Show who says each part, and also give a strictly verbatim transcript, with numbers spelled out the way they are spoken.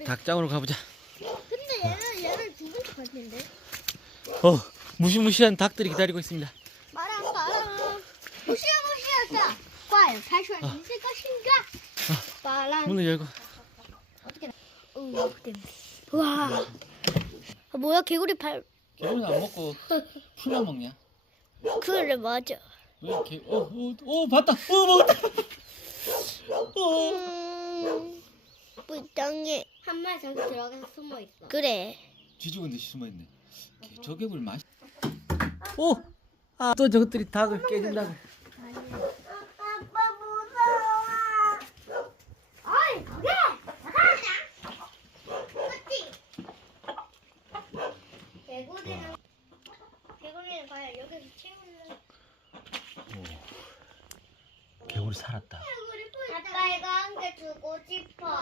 Speaker 1: 닭장으로 가보자.
Speaker 2: 근데 얘는 얘는 죽은 것 같은데.
Speaker 1: 어, 무시무시한 닭들이 기다리고 있습니다.
Speaker 2: 마랑 마랑. 무시무시하다. 과연 탈출할 수 있을 것인가? 마랑.
Speaker 1: 문을 열고.
Speaker 2: 어떻게? 우, 와. 아, 뭐야 개구리 발.
Speaker 1: 개구리는 안 먹고 풀만 먹냐?
Speaker 2: 그래 맞아.
Speaker 1: 왜 이렇게? 어, 어, 어, 봤다. 어, 먹었다. 어.
Speaker 2: 음, 불쌍해. 한 마리 저기 들어가서 숨어 있어. 그래.
Speaker 1: 쥐죽은 듯이 숨어 있네. 저 개구리 맛. 오, 아, 또 저것들이 닭을 깨진다고.
Speaker 2: 아빠 무서워. 어이 거기 나가자. 그렇지. 개구리는 개구리는 과연 여기서 채울래?
Speaker 1: 개구리 살았다.
Speaker 2: 아빠 이거 한 개 주고 싶어.